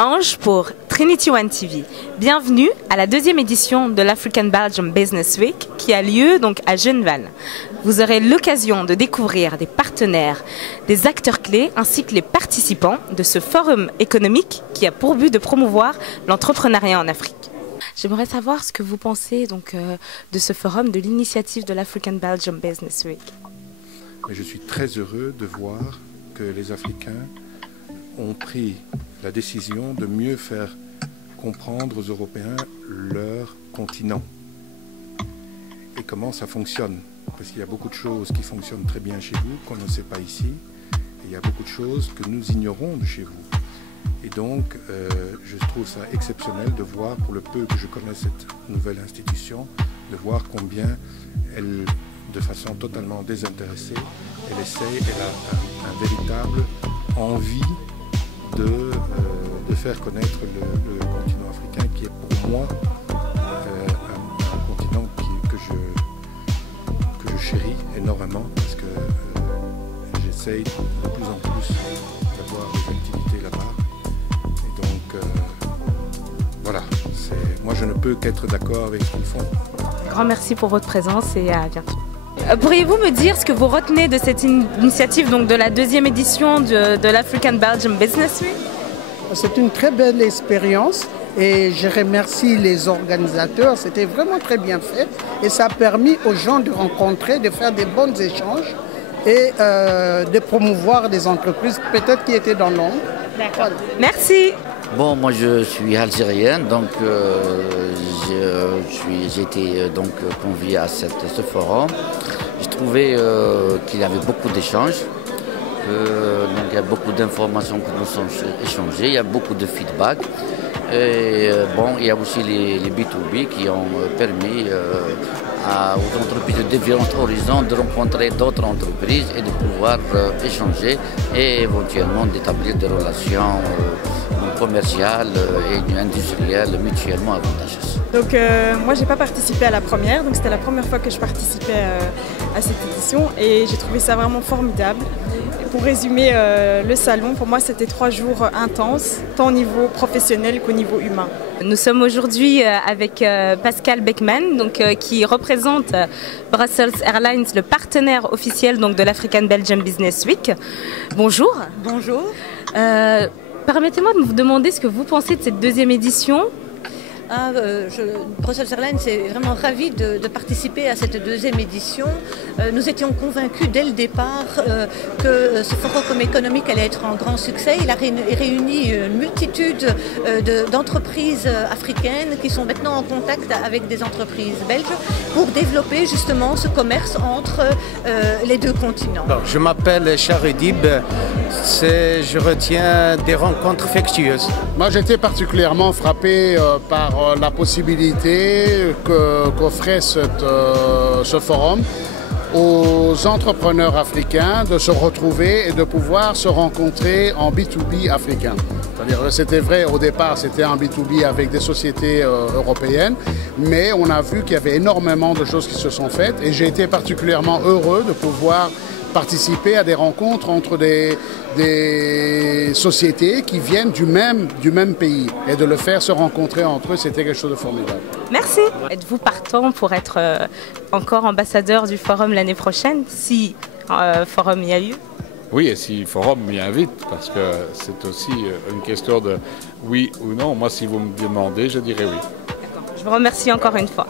Ange pour Trinity One TV. Bienvenue à la deuxième édition de l'African Belgium Business Week qui a lieu donc à Genval. Vous aurez l'occasion de découvrir des partenaires, des acteurs clés ainsi que les participants de ce forum économique qui a pour but de promouvoir l'entrepreneuriat en Afrique. J'aimerais savoir ce que vous pensez donc, de ce forum, de l'initiative de l'African Belgium Business Week. Je suis très heureux de voir que les Africains ont pris la décision de mieux faire comprendre aux Européens leur continent et comment ça fonctionne. Parce qu'il y a beaucoup de choses qui fonctionnent très bien chez vous, qu'on ne sait pas ici, et il y a beaucoup de choses que nous ignorons de chez vous. Et donc, je trouve ça exceptionnel de voir, pour le peu que je connais cette nouvelle institution, de voir combien elle, de façon totalement désintéressée, elle essaye, elle a un véritable envie de faire connaître le continent africain, qui est pour moi un continent que je chéris énormément, parce que j'essaye de plus en plus d'avoir des activités là-bas. Et donc, voilà, moi je ne peux qu'être d'accord avec ce qu'ils font. Grand merci pour votre présence et à bientôt. Pourriez-vous me dire ce que vous retenez de cette initiative donc de la deuxième édition de l'African Belgium Business Week? C'est une très belle expérience et je remercie les organisateurs. C'était vraiment très bien fait et ça a permis aux gens de rencontrer, de faire des bons échanges et de promouvoir des entreprises peut-être qui étaient dans l'ombre. D'accord. Merci. Bon, moi je suis algérien, donc j'ai été donc convié à ce forum. J'ai trouvé qu'il y avait beaucoup d'échanges, donc il y a beaucoup d'informations que nous sommes échangées, il y a beaucoup de feedback. Et bon, il y a aussi les B2B qui ont permis aux entreprises de différents horizons de rencontrer d'autres entreprises et de pouvoir échanger et éventuellement d'établir des relations commerciales et industrielles mutuellement avantageuses. Donc moi j'ai pas participé à la première, donc c'était la première fois que je participais à cette édition et j'ai trouvé ça vraiment formidable. Et pour résumer le salon, pour moi c'était 3 jours intenses, tant au niveau professionnel qu'au niveau humain. Nous sommes aujourd'hui avec Pascal Beckman, donc, qui représente Brussels Airlines, le partenaire officiel donc, de l'African Belgium Business Week. Bonjour. Bonjour. Permettez-moi de vous demander ce que vous pensez de cette deuxième édition. Brussels Airlines est vraiment ravi de participer à cette deuxième édition. Nous étions convaincus dès le départ que ce forum économique allait être un grand succès. Il a réuni une multitude d'entreprises africaines qui sont maintenant en contact avec des entreprises belges pour développer justement ce commerce entre les deux continents. Alors, je m'appelle Charidib. Je retiens des rencontres fructueuses. Moi j'étais particulièrement frappé par la possibilité qu'offrait ce forum aux entrepreneurs africains de se retrouver et de pouvoir se rencontrer en B2B africain. C'est-à-dire que c'était vrai au départ, c'était un B2B avec des sociétés européennes, mais on a vu qu'il y avait énormément de choses qui se sont faites et j'ai été particulièrement heureux de pouvoir participer à des rencontres entre des sociétés qui viennent du même pays et de le faire se rencontrer entre eux, c'était quelque chose de formidable. Merci. Êtes-vous partant pour être encore ambassadeur du forum l'année prochaine, si forum y a lieu? Oui, et si forum m'y invite, parce que c'est aussi une question de oui ou non. Moi, si vous me demandez, je dirais oui. D'accord. Je vous remercie encore une fois.